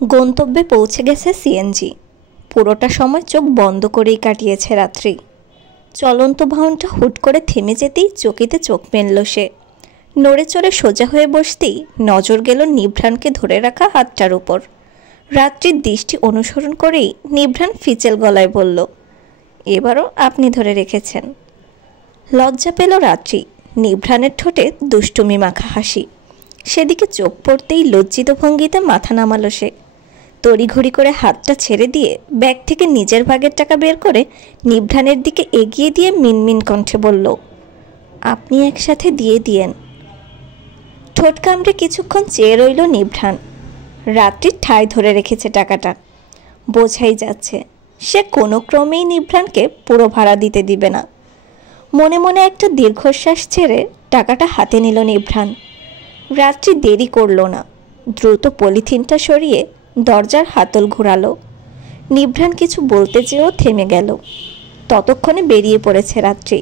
গন্তব্যে পৌঁছে গেছে সিএনজি। পুরোটা সময় চোখ বন্ধ করেই কাটিয়েছে রাত্রি। চলন্ত বাহনটা হুট করে থেমে যেতেই চকিতে চোখ মেলল সে। নড়ে চড়ে সোজা হয়ে বসতেই নজর গেল নিভ্রানকে ধরে রাখা হাতটার উপর। রাত্রির দৃষ্টি অনুসরণ করেই নিভ্রান ফিচেল গলায় বলল, এবারও আপনি ধরে রেখেছেন। লজ্জা পেল রাত্রি। নিভ্রানের ঠোঁটে দুষ্টুমি মাখা হাসি। সেদিকে চোখ পড়তেই লজ্জিত ভঙ্গিতে মাথা নামালো সে। তড়িঘড়ি করে হাতটা ছেড়ে দিয়ে ব্যাগ থেকে নিজের ভাগের টাকা বের করে নিভ্রানের দিকে এগিয়ে দিয়ে মিনমিন কণ্ঠে বলল, আপনি একসাথে দিয়ে দিয়েন। ঠোঁট কামড়ে কিছুক্ষণ চেয়ে রইল নিভ্রান। রাত্রি ঠায় ধরে রেখেছে টাকাটা। বোঝাই যাচ্ছে সে কোনো ক্রমেই নিভ্রানকে পুরো ভাড়া দিতে দিবে না। মনে মনে একটা দীর্ঘশ্বাস ছেড়ে টাকাটা হাতে নিল নিভ্রান। রাত্রি দেরি করল না। দ্রুত পলিথিনটা সরিয়ে দরজার হাতল ঘোরালো। নিভ্রান কিছু বলতে চেয়েও থেমে গেল। ততক্ষণে বেরিয়ে পড়েছে রাত্রি।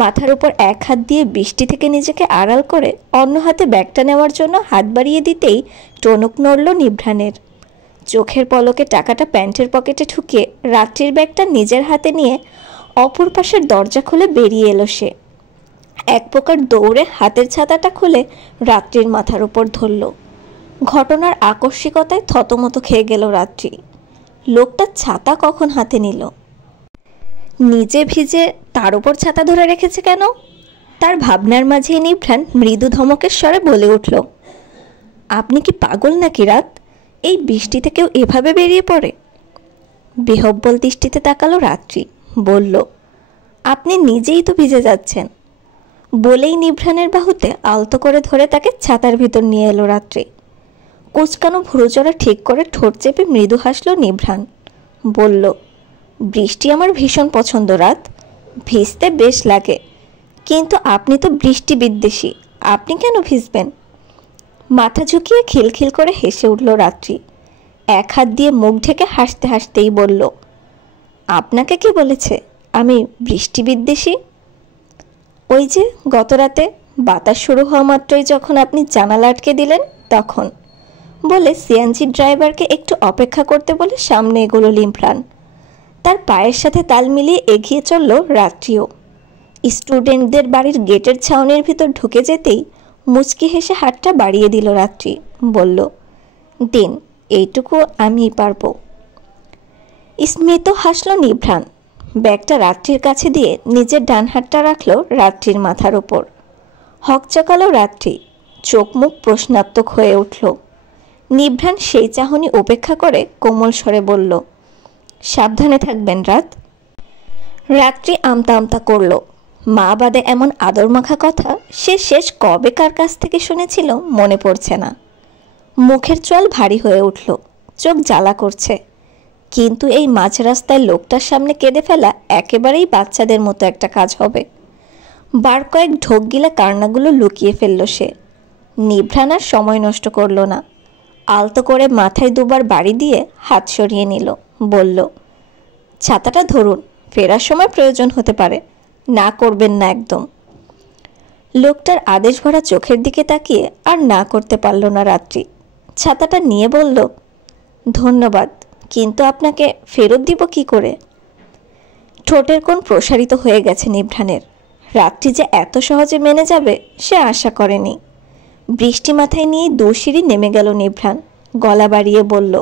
মাথার উপর এক হাত দিয়ে বৃষ্টি থেকে নিজেকে আড়াল করে অন্য হাতে ব্যাগটা নেওয়ার জন্য হাত বাড়িয়ে দিতেই টনক নড়ল নিভ্রানের। চোখের পলকে টাকাটা প্যান্টের পকেটে ঢুকিয়ে রাত্রির ব্যাগটা নিজের হাতে নিয়ে অপর পাশের দরজা খুলে বেরিয়ে এলো সে। এক প্রকার দৌড়ে হাতের ছাতাটা খুলে রাত্রির মাথার উপর ধরল। ঘটনার আকস্মিকতায় থতমত খেয়ে গেল রাত্রি। লোকটা ছাতা কখন হাতে নিল? নিজে ভিজে তার উপর ছাতা ধরে রেখেছে কেন? তার ভাবনার মাঝে নিভ্রান মৃদু ধমকের স্বরে বলে উঠল, আপনি কি পাগল নাকি রাত? এই বৃষ্টিতে কেউ এভাবে বেরিয়ে পড়ে? বিহব্বল দৃষ্টিতে তাকালো রাত্রি। বলল, আপনি নিজেই তো ভিজে যাচ্ছেন। বলেই নিভ্রানের বাহুতে আলতো করে ধরে তাকে ছাতার ভিতর নিয়ে এলো রাত্রি। কুচকানো ভুরুচড়া ঠিক করে ঠোঁট চেপে মৃদু হাসল নিভ্রান। বলল, বৃষ্টি আমার ভীষণ পছন্দ রাত, ভিজতে বেশ লাগে, কিন্তু আপনি তো বৃষ্টি বিদ্বেষী, আপনি কেন ভিজবেন? মাথা ঝুঁকিয়ে খিলখিল করে হেসে উঠল রাত্রি। এক হাত দিয়ে মুখ ঢেকে হাসতে হাসতেই বলল, আপনাকে কে বলেছে আমি বৃষ্টি বিদ্বেষী? ওই যে গতরাতে বাতাস শুরু হওয়া মাত্রই যখন আপনি জানালা আটকে দিলেন তখন। বলে সিএনজি ড্রাইভারকে একটু অপেক্ষা করতে বলে সামনে এগোলো নিভ্রান। তার পায়ের সাথে তাল মিলিয়ে এগিয়ে চলল রাত্রিও। স্টুডেন্টদের বাড়ির গেটের ছাউনির ভিতর ঢুকে যেতেই মুচকি হেসে হাতটা বাড়িয়ে দিল রাত্রি। বলল, দিন, এইটুকু আমিই পারবো। স্মিত হাসল নিভ্রান। ব্যাগটা রাত্রির কাছে দিয়ে নিজের ডান হাতটা রাখল রাত্রির মাথার উপর। হকচকালো রাত্রি। চোখ মুখ প্রশ্নাত্মক হয়ে উঠল। নিভ্রান সেই চাহনি উপেক্ষা করে কোমল স্বরে বলল, সাবধানে থাকবেন রাত। রাত্রি আমতা আমতা করল। মা বাদে এমন আদর মাখা কথা সে শেষ কবে কার কাছ থেকে শুনেছিল মনে পড়ছে না। মুখের চোয়াল ভারী হয়ে উঠল, চোখ জ্বালা করছে। কিন্তু এই মাঝ রাস্তায় লোকটার সামনে কেঁদে ফেলা একেবারেই বাচ্চাদের মতো একটা কাজ হবে। বার কয়েক ঢোক গিলা কান্নাগুলো লুকিয়ে ফেলল সে। নিভ্রান আর সময় নষ্ট করল না। আলতো করে মাথায় দুবার বাড়ি দিয়ে হাত সরিয়ে নিল। বলল, ছাতাটা ধরুন, ফেরার সময় প্রয়োজন হতে পারে, না করবেন না একদম। লোকটার আদেশ ভরা চোখের দিকে তাকিয়ে আর না করতে পারল না রাত্রি। ছাতাটা নিয়ে বলল, ধন্যবাদ, কিন্তু আপনাকে ফেরত দিব কি করে? ঠোঁটের কোণ প্রসারিত হয়ে গেছে নিভ্রানের। রাত্রি যে এত সহজে মেনে যাবে সে আশা করেনি। বৃষ্টি মাথায় নিয়ে দোষিরি নেমে গেল নিভ্রান। গলা বাড়িয়ে বলল,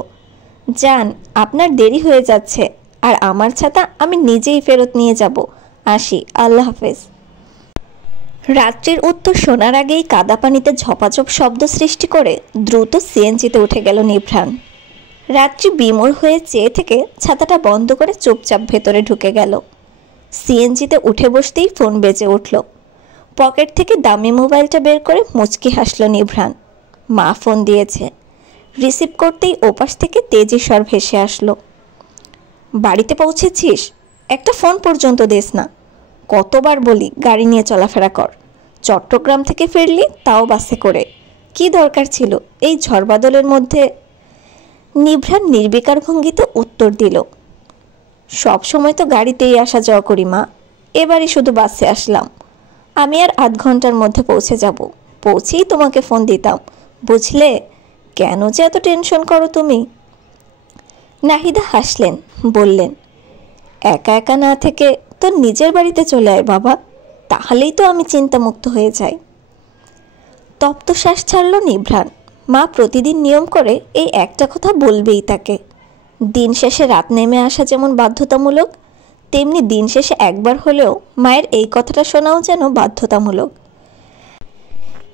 যান, আপনার দেরি হয়ে যাচ্ছে, আর আমার ছাতা আমি নিজেই ফেরত নিয়ে যাব। আসি, আল্লাহ হাফেজ। রাত্রির উত্তর শোনার আগেই কাদা পানিতে ঝপাঝপ শব্দ সৃষ্টি করে দ্রুত সিএনজিতে উঠে গেল নিভ্রান। রাত্রি বিমূঢ় হয়ে চেয়ে থেকে ছাতাটা বন্ধ করে চুপচাপ ভেতরে ঢুকে গেল। সিএনজিতে উঠে বসতেই ফোন বেজে উঠল। পকেট থেকে দামি মোবাইলটা বের করে মুচকি হাসল নিভ্রান। মা ফোন দিয়েছে। রিসিভ করতেই ওপাশ থেকে তেজি স্বর ভেসে আসলো, বাড়িতে পৌঁছেছিস? একটা ফোন পর্যন্ত দিস না। কতবার বলি গাড়ি নিয়ে চলাফেরা কর। চট্টগ্রাম থেকে ফিরলি তাও বাসে করে। কি দরকার ছিল এই ঝড়বাদলের মধ্যে? নিভ্রান নির্বিকার ভঙ্গিতে উত্তর দিল, সব সময় তো গাড়িতেই আসা যাওয়া করি মা, এবারই শুধু বাসে আসলাম। আমি আর আধ ঘন্টার মধ্যে পৌঁছে যাব। পৌঁছেই তোমাকে ফোন দিতাম, বুঝলে? কেন যে এত টেনশন করো তুমি? নাহিদা হাসলেন, বললেন, একা একা না থেকে তোর নিজের বাড়িতে চলে আয় বাবা, তাহলেই তো আমি চিন্তামুক্ত হয়ে যাই। তপ্ত শ্বাস ছাড়ল নিভ্রাণ। মা প্রতিদিন নিয়ম করে এই একটা কথা বলবেই তাকে। দিন শেষে রাত নেমে আসা যেমন বাধ্যতামূলক, তেমনি দিন শেষে একবার হলেও মায়ের এই কথাটা শোনাও যেন বাধ্যতামূলক।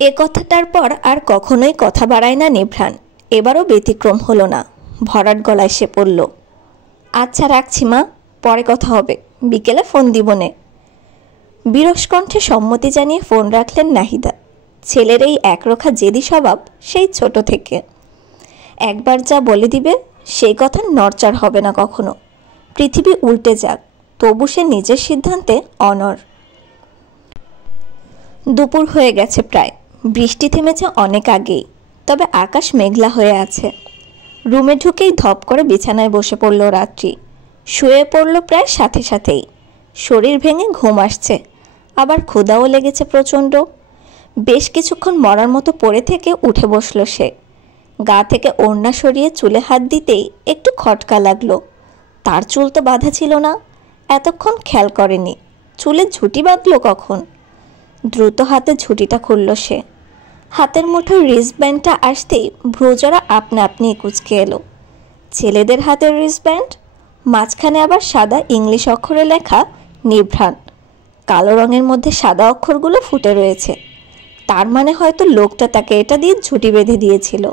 এ কথাটার পর আর কখনোই কথা বাড়ায় না নিভ্রাণ। এবারও ব্যতিক্রম হলো না। ভরাট গলায় সে পড়ল, আচ্ছা রাখছি মা, পরে কথা হবে, বিকেলে ফোন দিবনে। বিরস কণ্ঠে সম্মতি জানিয়ে ফোন রাখলেন নাহিদা। ছেলের এই একরোখা জেদি স্বভাব সেই ছোট থেকে। একবার যা বলে দিবে সেই কথা নড়চড় হবে না কখনো। পৃথিবী উল্টে যাক, তবু সে নিজের সিদ্ধান্তে অনড়। দুপুর হয়ে গেছে প্রায়। বৃষ্টি থেমেছে অনেক আগেই, তবে আকাশ মেঘলা হয়ে আছে। রুমে ঢুকেই ধপ করে বিছানায় বসে পড়ল রাত্রি। শুয়ে পড়ল প্রায় সাথে সাথেই। শরীর ভেঙে ঘুম আসছে, আবার ক্ষুধাও লেগেছে প্রচণ্ড। বেশ কিছুক্ষণ মরার মতো পড়ে থেকে উঠে বসল সে। গা থেকে ওড়না সরিয়ে চুলে হাত দিতেই একটু খটকা লাগলো। তার চুল তো বাঁধা ছিল না, এতক্ষণ খেয়াল করেনি। চুলে ঝুঁটি বাঁধল কখন? দ্রুত হাতে ঝুঁটিটা খুলল সে। হাতের মুঠোর রিস্টব্যান্ডটা আসতেই ভ্রুজরা আপনা আপনি কুঁচকে এলো। ছেলেদের হাতের রিস্টব্যান্ড, মাঝখানে আবার সাদা ইংলিশ অক্ষরে লেখা নিভ্রাণ। কালো রঙের মধ্যে সাদা অক্ষরগুলো ফুটে রয়েছে। তার মানে হয়তো লোকটা তাকে এটা দিয়ে ঝুঁটি বেঁধে দিয়েছিল।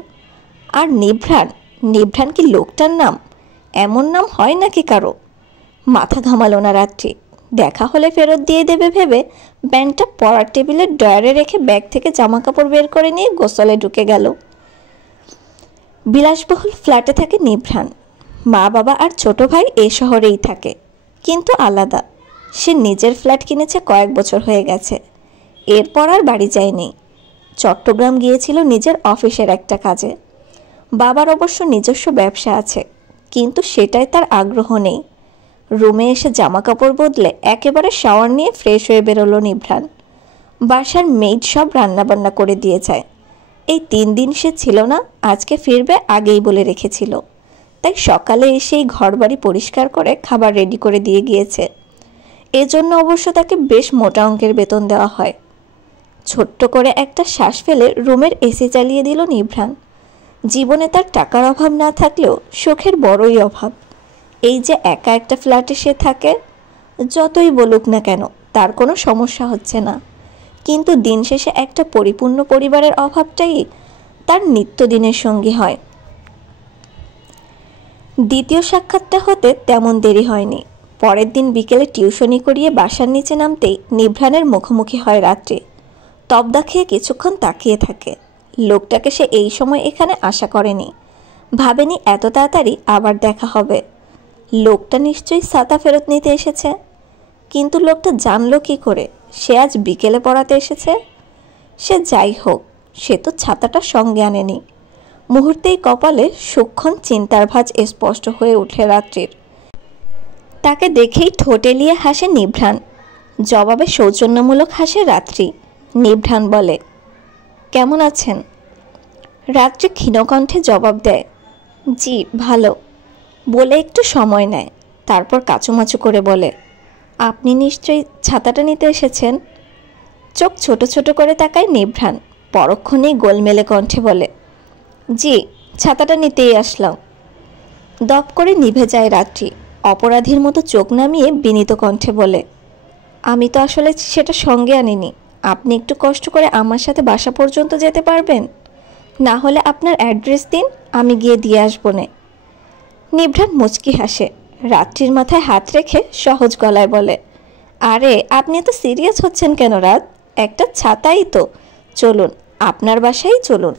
আর নিভ্রাণ, নিভ্রাণ কি লোকটার নাম? এমন নাম হয় নাকি কারো? মাথা ঘামালো না রাত্রি। দেখা হলে ফেরত দিয়ে দেবে ভেবে ব্যান্ডটা পড়ার টেবিলের ড্রয়ারে রেখে ব্যাগ থেকে জামা কাপড় বের করে নিয়ে গোসলে ঢুকে গেল। বিলাসবহুল ফ্ল্যাটে থাকে নিভ্রাণ। মা বাবা আর ছোট ভাই এ শহরেই থাকে, কিন্তু আলাদা। সে নিজের ফ্ল্যাট কিনেছে কয়েক বছর হয়ে গেছে। এরপর আর বাড়ি যায়নি। চট্টগ্রাম গিয়েছিল নিজের অফিসের একটা কাজে। বাবার অবশ্য নিজস্ব ব্যবসা আছে, কিন্তু সেটাই তার আগ্রহ নেই। রুমে এসে জামা কাপড় বদলে একেবারে শাওয়ার নিয়ে ফ্রেশ হয়ে বেরোলো নিভ্রাণ। বাসার মেইড সব রান্নাবান্না করে দিয়ে যায়। এই 3 দিন সে ছিল না, আজকে ফিরবে আগেই বলে রেখেছিল। তাই সকালে এসেই ঘরবাড়ি পরিষ্কার করে খাবার রেডি করে দিয়ে গিয়েছে। এজন্য অবশ্য তাকে বেশ মোটা অঙ্কের বেতন দেওয়া হয়। ছোট্ট করে একটা শ্বাস ফেলে রুমের এসি চালিয়ে দিল নিভ্রাণ। জীবনে তার টাকার অভাব না থাকলেও সুখের বড়ই অভাব। এই যে একা একটা ফ্ল্যাটে সে থাকে, যতই বলুক না কেন তার কোনো সমস্যা হচ্ছে না। কিন্তু দিন শেষে একটা পরিপূর্ণ পরিবারের অভাবটাই তার নিত্যদিনের সঙ্গী হয়। দ্বিতীয় সাক্ষাৎটা হতে তেমন দেরি হয়নি। পরের দিন বিকেলে টিউশনি করিয়ে বাসার নিচে নামতেই নিভ্রাণের মুখোমুখি হয় রাত্রি। তবদা খেয়ে কিছুক্ষণ তাকিয়ে থাকে। লোকটাকে সে এই সময় এখানে আশা করেনি, ভাবেনি এত তাড়াতাড়ি আবার দেখা হবে। লোকটা নিশ্চয়ই ছাতা ফেরত নিতে এসেছে। কিন্তু লোকটা জানলো কি করে সে আজ বিকেলে পড়াতে এসেছে? সে যাই হোক, সে তো ছাতাটা সঙ্গে আনেনি। মুহূর্তেই কপালে সূক্ষ্ম চিন্তার ভাঁজ স্পষ্ট হয়ে উঠে রাত্রির। তাকে দেখেই ঠোঁট এলিয়ে হাসে নিভ্রাণ। জবাবে সৌজন্যমূলক হাসে রাত্রি। নিভ্রাণ বলে, কেমন আছেন? রাত্রি ক্ষীণকণ্ঠে জবাব দেয়, জি ভালো। বলে একটু সময় নেয়, তারপর কাচুমাচু করে বলে, আপনি নিশ্চয়ই ছাতাটা নিতে এসেছেন? চোখ ছোট ছোট করে তাকায় নিভ্রাণ। পরক্ষণেই গোলমেলে কণ্ঠে বলে, জি ছাতাটা নিতেই আসলাম। দপ করে নিভে যায় রাত্রি। অপরাধীর মতো চোখ নামিয়ে বিনীত কণ্ঠে বলে, আমি তো আসলে সেটা সঙ্গে আনিনি। আপনি একটু কষ্ট করে আমার সাথে বাসা পর্যন্ত যেতে পারবেন? না হলে আপনার অ্যাড্রেস দিন, আমি গিয়ে দিয়ে আসবো নে। নিভ্রাণ মুচকি হাসে। রাত্রির মাথায় হাত রেখে সহজ গলায় বলে, আরে আপনি এত সিরিয়াস হচ্ছেন কেন রাত? একটা ছাতাই তো, চলুন আপনার বাসায় চলুন।